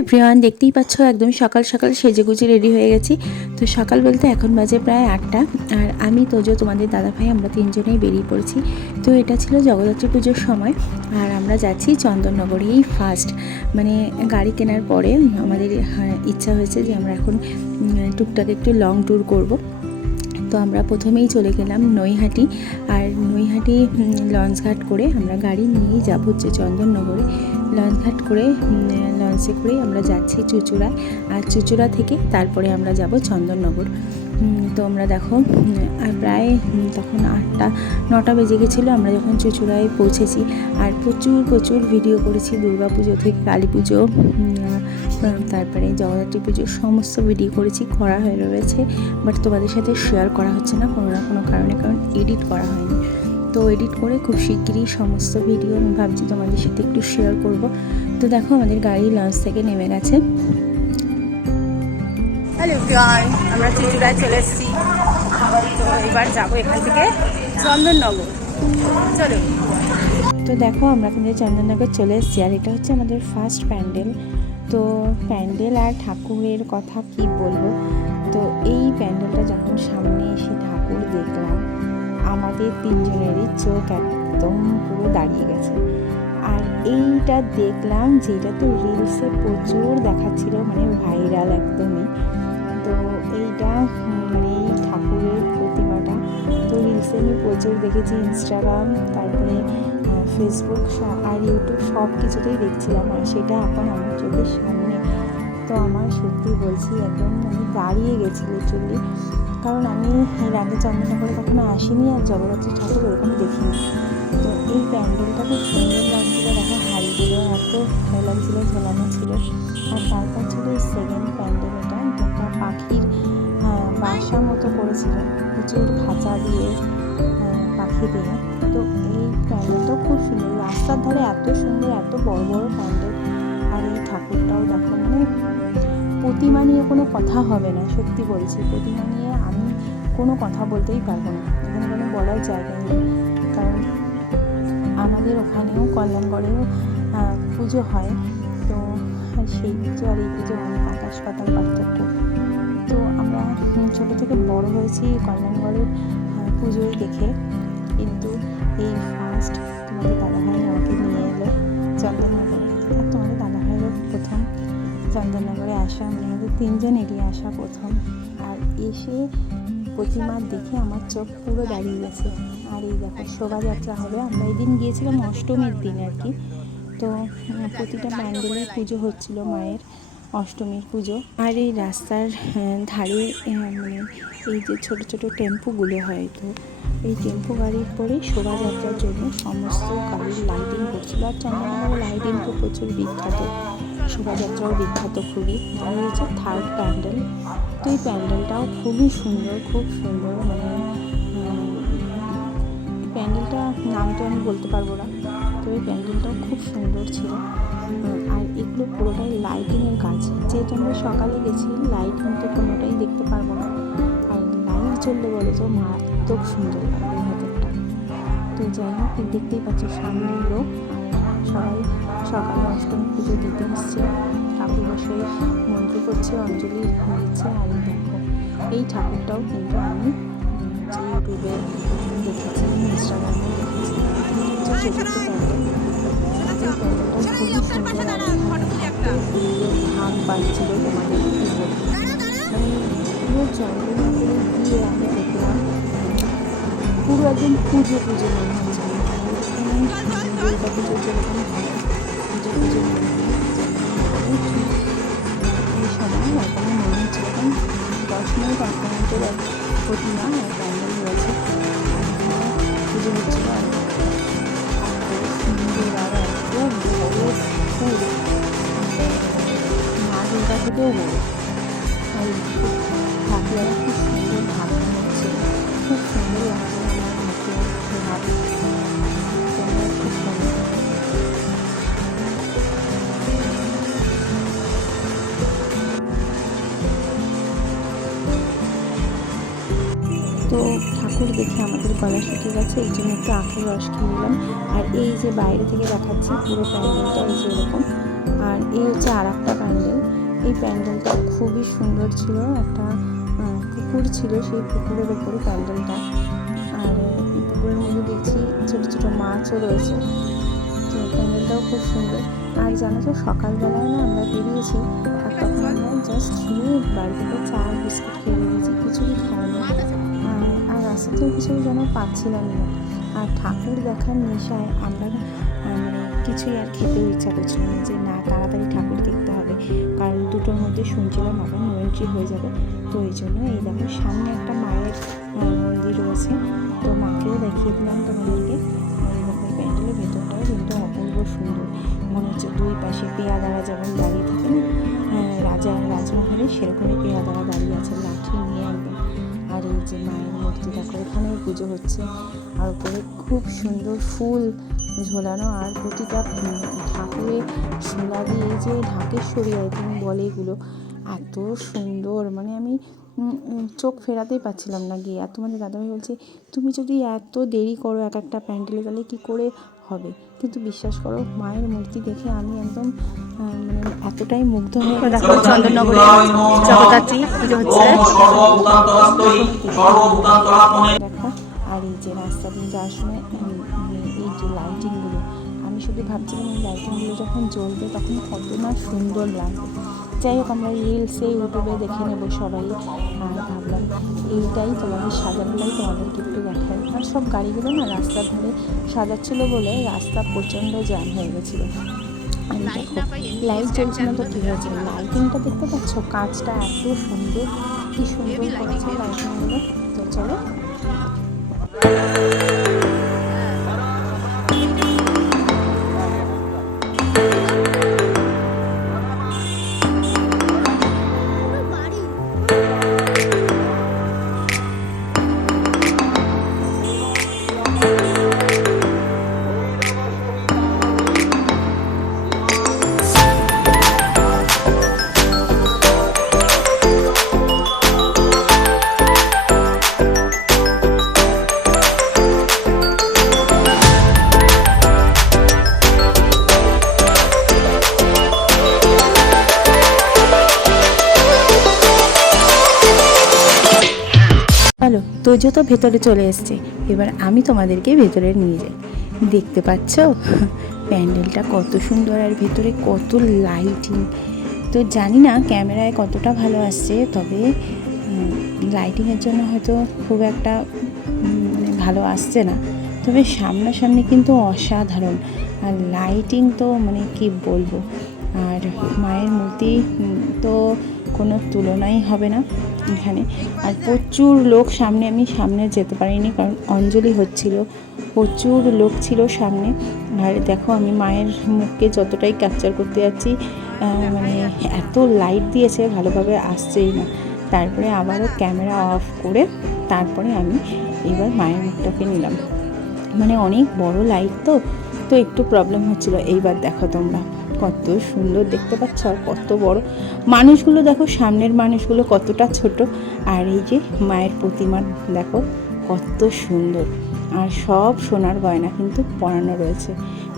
Everyone, দেখতেই পাচ্ছ একদম সকাল সকাল সেজেগুজে রেডি হয়ে গেছি। তো সকাল বলতে এখন বাজে প্রায় 8টা। আর আমি তোজো তোমাদের দাদাভাই আমরা তিনজনেই বেরিয়ে পড়েছি। তো এটা ছিল জগদ্ধাত্রী পুজোর সময় আর আমরা যাচ্ছি চন্দননগরে। এই ফার্স্ট মানে গাড়ি কেনার পরে আমাদের ইচ্ছা হয়েছে যে আমরা এখন টুকটাক একটু লং ট্যুর করব। তো আমরা প্রথমেই চলে গেলাম নৈহাটি। আর নৈহাটি লঞ্চঘাট করে আমরা গাড়ি নিয়েই যাব হচ্ছে চন্দননগরে। লঞ্চঘাট করে লঞ্চে করে আমরা যাচ্ছি চুঁচুড়ায়। আর চুঁচুড়া থেকে তারপরে আমরা যাব চন্দননগর। তো আমরা দেখো প্রায় তখন 9টা বেজে গেছিলো আমরা যখন চুঁচুড়ায় পৌঁছেছি। আর প্রচুর ভিডিও করেছি দুর্গা পুজো থেকে কালী পুজো, তারপরে জগদ্ধাত্রী পুজোর সমস্ত ভিডিও করেছি, করা হয়ে রয়েছে। বাট তোমাদের সাথে শেয়ার করা হচ্ছে না কোনো না কোনো কারণে, কারণ এডিট করা হয়নি। তো এডিট করে খুব শিগগিরই সমস্ত ভিডিও আমি ভাবছি তোমাদের সাথে একটু শেয়ার করব। তো দেখো আমাদের গাড়ি লঞ্চ থেকে নেমে গেছে। হ্যালো এভরিওয়ান, আমরা চুঁচুড়ায় চলে এসেছি। তো এবার যাবো এখান থেকে চন্দননগর। চলো। তো দেখো আমরা কিন্তু চন্দননগর চলে এসেছি। আর এটা হচ্ছে আমাদের ফার্স্ট প্যান্ডেল। তো প্যান্ডেল আর ঠাকুরের কথা কি বলবো। তো এই প্যান্ডেলটা যখন সামনে এসে ঠাকুর দেখলাম, আমাদের তিনজনেরই চোখ একদম পুরো দাঁড়িয়ে গেছে। আর এইটা দেখলাম যে এটা তো রিলসে প্রচুর দেখাচ্ছিল, মানে ভাইরাল একদমই। তো এইটা মানে এই ঠাকুরের প্রতিমাটা তো রিলসে আমি প্রচুর দেখেছি, ইনস্টাগ্রাম তারপরে ফেসবুক আর ইউটিউব সব কিছুতেই দেখছিলাম। আর সেটা এখন আমার চোখের সামনে। তো আমার সত্যি বলছি একদম আমি দাঁড়িয়ে গেছি লিটারালি, কারণ আমি এর আগে চন্দননগরে কখনো আসিনি আর জগদ্ধাত্রী ঠাকুর ওরকম দেখিনি। তো এই প্যান্ডেলটা খুব সুন্দর লাগছিলো, দেখো হাড়িগুলো এত ভালো লাগছিলো, ঝোলানো ছিল। আর তারপর ছিল সেকেন্ড প্যান্ডেল, এটা পাখির বাসা মতো করেছিল, প্রচুর খাঁচা দিয়ে পাখি দিয়ে। তো এই প্যান্ডেলটাও খুব সুন্দর, রাস্তার ধারে এত সুন্দর, এত বড় বড় প্যান্ডেল। আর এই ঠাকুরটাও দেখো, মানে প্রতিমা নিয়ে কোনো কথা হবে না, সত্যি বলছি প্রতিমা নিয়ে আমি কোনো কথা বলতেই পারবো না, এখানে কোনো বলার জায়গা নেই। কারণ আমাদের ওখানেও কল্যাণগড়েও পুজো হয়। তো সেই পুজো আর এই পুজো অনেক আকাশ পাতাল পার্থক্য। তো আমরা ছোটো থেকে বড় হয়েছি কল্যাণগড়ের পুজোই দেখে, কিন্তু এই ফার্স্ট তোমাদের দাদাভাই আমাকে নিয়ে এলো চন্দননগরে। আর তোমাদের দাদাভাইয়েরও প্রথম চন্দননগরে আসা, আমাদের তিনজনেরই আসা প্রথম। আর এসে প্রতিমা দেখে আমার চোখ পুরো দাঁড়িয়ে গেছে। আর এই দেখো শোভাযাত্রা হবে, আমরা এদিন গিয়েছিলাম অষ্টমীর দিন আর কি। তো প্রতিটা প্যান্ডেলে পুজো হচ্ছিল মায়ের, অষ্টমীর পুজো। আর এই রাস্তার ধারে মানে এই যে ছোট ছোট টেম্পুগুলো হয়, তো এই টেম্পু গাড়ির পরেই শোভাযাত্রার জন্য সমস্ত গাড়ির লাইটিং করছিল। আর চন্দননগরের লাইটিং তো প্রচুর বিখ্যাত, শোভাযাত্রাও বিখ্যাত খুবই। আর এই হচ্ছে থার্ড প্যান্ডেল। তো এই প্যান্ডেলটাও খুবই সুন্দর, খুব সুন্দর, মানে প্যান্ডেলটা নাম তো আমি বলতে পারবো না, তো এই প্যান্ডেলটাও খুব সুন্দর ছিল। আর এগুলো পুরোটাই লাইটিংয়ের কাজ, যেহেতু আমরা সকালে গেছি লাইটিং তো কোনোটাই দেখতে পারবো না। আর লাইট জ্বললে বলে তো মারাত্মক সুন্দর লাগবে ভেতরটা। তো যাই হোক, দেখতেই পাচ্ছ সামনে লোক, সবাই সকালে অষ্টমী পুজো দিতে এসছে, ঠাকুর বসে মন্ত্র করছে, অঞ্জলি দিচ্ছে। আর দেখো এই ঠাকুরটাও কিন্তু আমি ইউটিউবে দেখেছি, ইনস্টাগ্রামে দেখেছি, হচ্ছে চতুর্থ প্যান্ডেল। এই প্যান্ডেলটা খুবই সুন্দর। ধান পাচ্ছিল তোমাদের কী বলবো, মানে পুরো চন্দননগরে গিয়ে আমি দেখলাম পুরো একদম পুজো মনে হচ্ছে। দুর্গা পুজো যেরকম পুজো মনে হয় এই সময় এখনই মনে হচ্ছে এখন 10 মিনিট 1 মিনিটের এক প্রতিমা আর প্যান্ডেল রয়েছে, পুজো হচ্ছিল। আর সুন্দর আর এত বড় ফুল, মা দুর্গা থেকেও বড়। আর ঠাকুরেরা খুব সুন্দর ভাব হচ্ছে, খুব সুন্দর লাগছে আমার মুখে ভাব, তোমরা খুব সুন্দর। তো ঠাকুর দেখে আমাদের গলা শুকিয়ে গেছে, এই জন্য একটু আখের রস খেয়ে নিলাম। আর এই যে বাইরে থেকে দেখাচ্ছি পুরো প্যান্ডেলটা এই যে এরকম। আর এই হচ্ছে আর একটা প্যান্ডেল, এই প্যান্ডেলটা খুবই সুন্দর ছিল। একটা পুকুর ছিল, সেই পুকুরের ওপরে প্যান্ডেলটা। আর এই পুকুরের মধ্যে দেখছি ছোটো ছোটো মাছও রয়েছে। তো প্যান্ডেলটাও খুব সুন্দর। আর জানো তো সকালবেলায় না আমরা বেরিয়েছি, আর তখন আমরা জাস্ট শুয়ে বাড়ি থেকে চা বিস্কুট খেয়ে বেরিয়েছি, কিছুই খাইনি। আর রাস্তাতেও কিছু যেন পাচ্ছিলাম না। আর ঠাকুর দেখার নেশায় আমরা মানে কিছুই আর খেতেও ইচ্ছা করছিল না, যে না তাড়াতাড়ি ঠাকুর দেখতে হবে, কারণ দুটোর মধ্যে শুনছিলাম আবার নো এন্ট্রি হয়ে যাবে। তো এই জন্য এই দেখো সামনে একটা মায়ের মন্দির রয়েছে, তো মাকেও দেখিয়ে দিলাম তোমাদেরকে। প্যান্ডেলের ভেতরটাও কিন্তু অপূর্ব সুন্দর, মনে হচ্ছে দুই পাশে পেয়াদারা যেমন দাঁড়িয়ে থাকে না রাজা রাজমহলে, সেরকমই পেয়াদারা দাঁড়িয়ে আছে লাঠি নিয়ে একদম। আর এই যে মায়ের মূর্তি দেখো, এখানেও পুজো হচ্ছে। আর উপরে খুব সুন্দর ফুল ঝোলানো, আর প্রতিটা ঠাকুরের শোলা দিয়ে যে ঢাকেশ্বরী আইটেম বলে এগুলো, এত সুন্দর, মানে আমি চোখ ফেরাতেই পাচ্ছিলাম না গিয়ে। আর তোমাদের দাদাভাই বলছে তুমি যদি এত দেরি করো এক একটা প্যান্ডেলে তাহলে কী করে হবে। কিন্তু বিশ্বাস করো মায়ের মূর্তি দেখে আমি একদম মানে এতটাই মুগ্ধ হয়ে দেখো চন্দননগরে জগদ্ধাত্রী পুজো হচ্ছে দেখো। আর এই যে রাস্তা দিয়ে যাওয়ার সময় এই যে লাইটিংগুলো, আমি শুধু ভাবছিলাম এই লাইটিংগুলো যখন জ্বলবে তখন কত না সুন্দর লাগবে। যাই হোক আমরা রিলসে ইউটিউবে দেখে নেবো সবাই। আর ভাবলাম এইটাই তোমাদের সাজানোটাই তোমাদেরকে একটু দেখাই। আর সব গাড়িগুলো না রাস্তার ধারে সাজাচ্ছিলো বলে রাস্তা প্রচণ্ড জ্যাম হয়ে গেছিলো। আর দেখো লাইট জ্বলছে না তো কী হয়েছে, লাইটিংটা দেখতে পাচ্ছ, কাজটা এত সুন্দর, কী সুন্দর করেছে লাইটিংগুলো। তো চলো হ্যালো, তোজো তো ভেতরে চলে এসছে, এবার আমি তোমাদেরকে ভেতরে নিয়ে যাই। দেখতে পাচ্ছ প্যান্ডেলটা কত সুন্দর, আর ভেতরে কত লাইটিং। তো জানি না ক্যামেরায় কতটা ভালো আসছে, তবে লাইটিংয়ের জন্য হয়তো খুব একটা মানে ভালো আসছে না, তবে সামনাসামনি কিন্তু অসাধারণ। আর লাইটিং তো মানে কি বলবো। আর মায়ের মূর্তি তো কোনো তুলনাই হবে না এখানে। আর প্রচুর লোক সামনে, আমি সামনে যেতে পারিনি কারণ অঞ্জলি হচ্ছিল, প্রচুর লোক ছিল সামনে। আর দেখো আমি মায়ের মুখকে যতটাই ক্যাপচার করতে যাচ্ছি মানে এত লাইট দিয়েছে ভালোভাবে আসছেই না। তারপরে আবারও ক্যামেরা অফ করে তারপরে আমি এবার মায়ের মুখটাকে নিলাম, মানে অনেক বড় লাইট তো একটু প্রবলেম হচ্ছিল। এইবার দেখো তোমরা কত সুন্দর দেখতে পাচ্ছ, আর কত বড় মানুষগুলো দেখো, সামনের মানুষগুলো কতটা ছোট। আর এই যে মায়ের প্রতিমা দেখো কত সুন্দর, আর সব সোনার গয়না কিন্তু পরানো রয়েছে।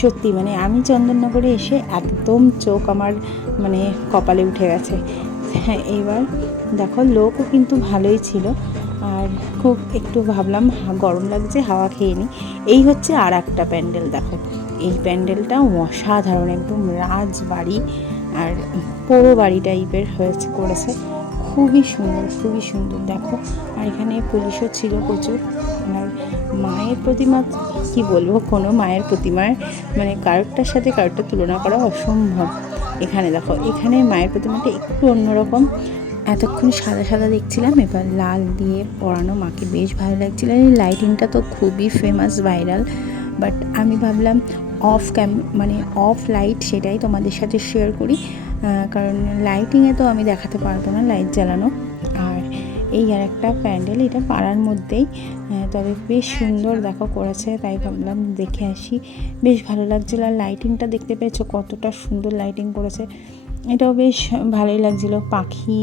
সত্যি মানে আমি চন্দননগরে এসে একদম চোখ আমার মানে কপালে উঠে গেছে। হ্যাঁ, এইবার দেখো লোকও কিন্তু ভালোই ছিল। আর খুব একটু ভাবলাম গরম লাগছে, হাওয়া খেয়ে নিই। এই হচ্ছে আর একটা প্যান্ডেল দেখো, এই প্যান্ডেলটা অসাধারণ, একদম রাজবাড়ি আর পোড়ো বাড়ি টাইপের হয়েছে করেছে, খুবই সুন্দর, খুবই সুন্দর দেখো। আর এখানে পুলিশও ছিল প্রচুর। আর মায়ের প্রতিমা কি বলবো, কোনো মায়ের প্রতিমার মানে কারোরটার সাথে কারোরটা তুলনা করা অসম্ভব। এখানে দেখো, এখানে মায়ের প্রতিমাটা একটু অন্যরকম। এতক্ষণ সাদা সাদা দেখছিলাম, এবার লাল দিয়ে পরানো, মাকে বেশ ভালো লাগছিল। এই লাইটিংটা তো খুবই ফেমাস, ভাইরাল। বাট আমি ভাবলাম মানে অফ লাইট সেটাই তোমাদের সাথে শেয়ার করি, কারণ লাইটিংয়ে তো আমি দেখাতে পারবো না লাইট জ্বালানো। আর এই আর একটা প্যান্ডেল, এটা পাড়ার মধ্যেই, তবে বেশ সুন্দর দেখো করেছে, তাই ভাবলাম দেখে আসি, বেশ ভালো লাগছিল। আর লাইটিংটা দেখতে পেয়েছো কতটা সুন্দর লাইটিং করেছে, এটাও বেশ ভালোই লাগছিলো। পাখি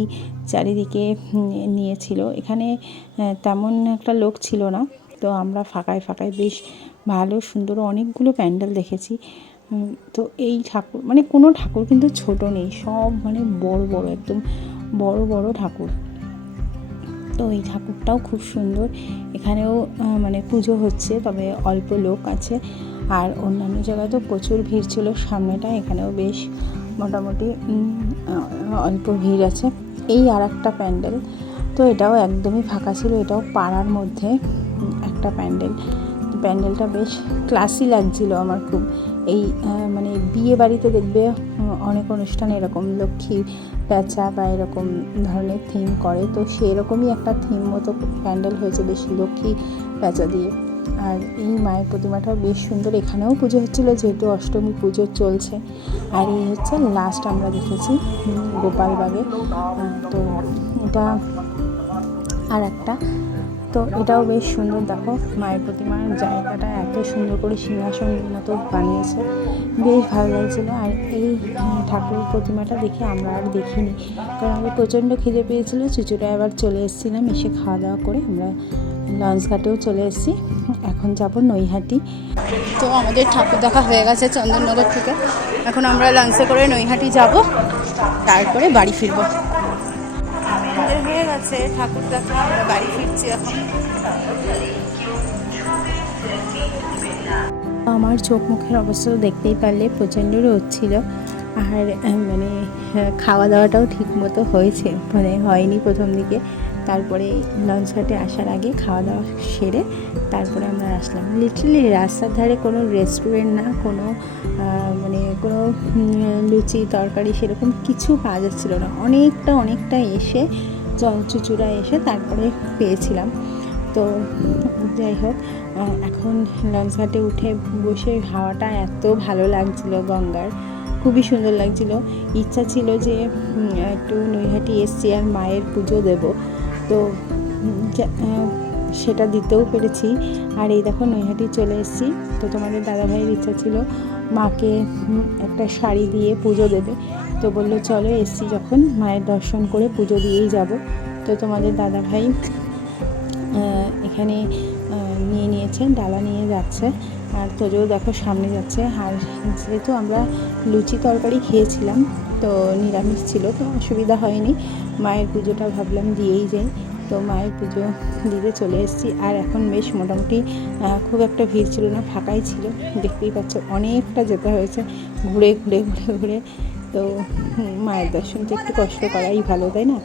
চারিদিকে নিয়েছিল, এখানে তেমন একটা লোক ছিল না, তো আমরা ফাঁকায় ফাঁকায় বেশ ভালো সুন্দর অনেকগুলো প্যান্ডেল দেখেছি। তো এই ঠাকুর মানে কোনো ঠাকুর কিন্তু ছোট নেই, সব মানে বড় বড়, একদম বড় বড় ঠাকুর। তো এই ঠাকুরটাও খুব সুন্দর। এখানেও মানে পুজো হচ্ছে, তবে অল্প লোক আছে। আর অন্যান্য জায়গায় তো প্রচুর ভিড় ছিল সামনেটা, এখানেও বেশ মোটামুটি অল্প ভিড় আছে। এই আর একটা প্যান্ডেল, তো এটাও একদমই ফাঁকা ছিল, এটাও পাড়ার মধ্যে একটা প্যান্ডেল। প্যান্ডেলটা বেশ ক্লাসি লাগছিল আমার খুব। এই মানে বিয়ে বাড়িতে দেখবে অনেক অনুষ্ঠান এরকম লক্ষ্মী প্যাঁচা বা এরকম ধরনের থিম করে, তো সেরকমই একটা থিম মতো প্যান্ডেল হয়েছে বেশ লক্ষ্মী প্যাঁচা দিয়ে। আর এই মায়ের প্রতিমাটাও বেশ সুন্দর। এখানেও পুজো হচ্ছিলো, যেহেতু অষ্টমী পুজো চলছে। আর এই হচ্ছে লাস্ট আমরা দেখেছি গোপালবাগে। তো এটা আর একটা, তো এটাও বেশ সুন্দর। দেখো মায়ের প্রতিমার জায়গাটা এত সুন্দর করে সিংহাসন মতো বানিয়েছে, বেশ ভালো লাগছিলো। আর এই ঠাকুর প্রতিমাটা দেখে আমরা আর দেখিনি, কারণ আমাদের প্রচণ্ড খিদে পেয়েছিলো। চুচুড়ায় আবার চলে এসেছিলাম, এসে খাওয়া দাওয়া করে আমরা লঞ্চঘাটেও চলে এসেছি। এখন যাব নৈহাটি। তো আমাদের ঠাকুর দেখা হয়ে গেছে চন্দননগর থেকে, এখন আমরা লঞ্চে করে নৈহাটি যাব, তারপরে বাড়ি ফিরবো। আমাদের হয়ে গেছে ঠাকুর দেখা, আমরা বাড়ি ফিরছি এখন। আমার চোখ মুখের অবস্থা দেখতেই পারলে, প্রচণ্ড রোদ ছিল। আর মানে খাওয়া দাওয়াটাও ঠিক মতো হয়েছে, মানে হয়নি প্রথম দিকে। তারপরে লঞ্চঘাটে আসার আগে খাওয়া দাওয়া সেরে তারপরে আমরা আসলাম। লিটারালি রাস্তার ধারে কোনো রেস্টুরেন্ট না, কোনো মানে কোনো লুচি তরকারি সেরকম কিছু পাওয়া যাচ্ছিলো না। অনেকটা এসে চুচুড়া এসে তারপরে পেয়েছিলাম। তো যাই হোক, এখন লঞ্চঘাটে উঠে বসে হাওয়াটা এত ভালো লাগছিল, গঙ্গার খুবই সুন্দর লাগছিল। ইচ্ছা ছিল যে একটু নৈহাটি এসছি আর মায়ের পুজো দেব, তো সেটা দিতেও পেরেছি। আর এই দেখো নৈহাটি চলে এসেছি। তো তোমাদের দাদাভাইয়ের ইচ্ছা ছিল মাকে একটা শাড়ি দিয়ে পুজো দেবে, তো বললো চলো এসছি যখন মায়ের দর্শন করে পুজো দিয়েই যাব। তো তোমাদের দাদাভাই এখানে নিয়ে নিয়েছে, ডালা নিয়ে যাচ্ছে। আর তোজও দেখো সামনে যাচ্ছে। আর যেহেতু আমরা লুচি তরকারি খেয়েছিলাম, তো নিরামিষ ছিল, তো অসুবিধা হয়নি। মায়ের পুজোটা ভাবলাম দিয়েই যাই, তো মায়ের পুজো দিতে চলে এসেছি। আর এখন বেশ মোটামুটি খুব একটা ভিড় ছিল না, ফাঁকাই ছিল। দেখতেই পাচ্ছ অনেকটা যেতে হয়েছে ঘুরে। তো মায়ের দর্শনটা একটু কষ্ট করাই ভালো, তাই না?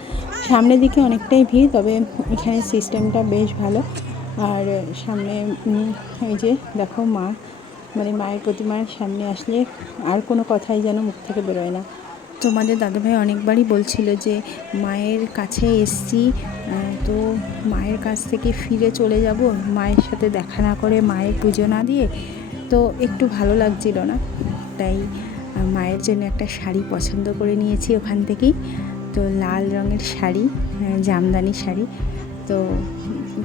সামনের দিকে অনেকটাই ভিড়, তবে এখানে সিস্টেমটা বেশ ভালো। আর সামনে এই যে দেখো মা, মানে মায়ের প্রতিমার সামনে আসলে আর কোনো কথাই যেন মুখ থেকে বেরোয় না। তোমাদের দাদাভাই অনেকবারই বলছিল যে মায়ের কাছে এসছি, তো মায়ের কাছ থেকে ফিরে চলে যাব, মায়ের সাথে দেখা না করে, মায়ের পুজো না দিয়ে, তো একটু ভালো লাগছিল না। তাই মায়ের জন্য একটা শাড়ি পছন্দ করে নিয়েছি ওখান থেকেই। তো লাল রঙের শাড়ি, জামদানি শাড়ি, তো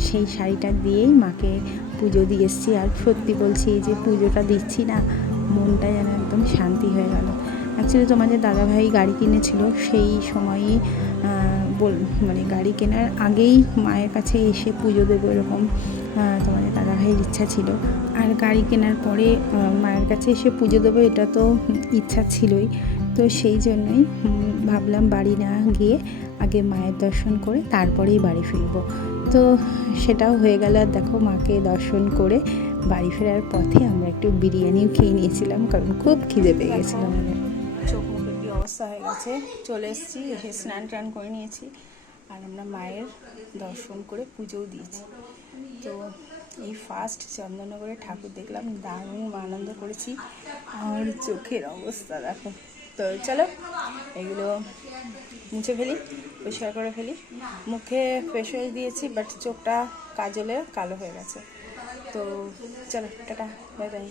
সেই শাড়িটা দিয়েই মাকে পুজো দিয়ে এসেছি। আর সত্যি বলছি, এই যে পুজোটা দিচ্ছি না, মনটা যেন একদম শান্তি হয়ে গেল। অ্যাকচুয়ালি তোমাদের দাদাভাই গাড়ি কিনেছিল, সেই সময়ই মানে গাড়ি কেনার আগেই মায়ের কাছে এসে পুজো দেবো এরকম তোমাদের দাদাভাইয়ের ইচ্ছা ছিল। আর গাড়ি কেনার পরে মায়ের কাছে এসে পুজো দেবো, এটা তো ইচ্ছা ছিলই। তো সেই জন্যই ভাবলাম বাড়ি না গিয়ে আগে মায়ের দর্শন করে তারপরেই বাড়ি ফিরবো। তো সেটাও হয়ে গেল। আর দেখো মাকে দর্শন করে বাড়ি ফেরার পথে আমরা একটু বিরিয়ানিও খেয়ে নিয়েছিলাম, কারণ খুব খিদে পেয়ে গেছিলো আমাদের। চোখ মুখের কী অবস্থা হয়ে গেছে। চলে এসেছি, এসে স্নান টান করে নিয়েছি, আর আমরা মায়ের দর্শন করে পুজোও দিয়েছি। তো এই ফার্স্ট চন্দননগরে ঠাকুর দেখলাম, দারুণ আনন্দ করেছি। আর চোখের অবস্থা দেখো। তো চলো এগুলো মুছে ফেলি, পরিষ্কার করে ফেলি। মুখে ফেস ওয়াশ দিয়েছি, বাট চোখটা কাজলে কালো হয়ে গেছে। তো চলো টাটা, বাই বাই।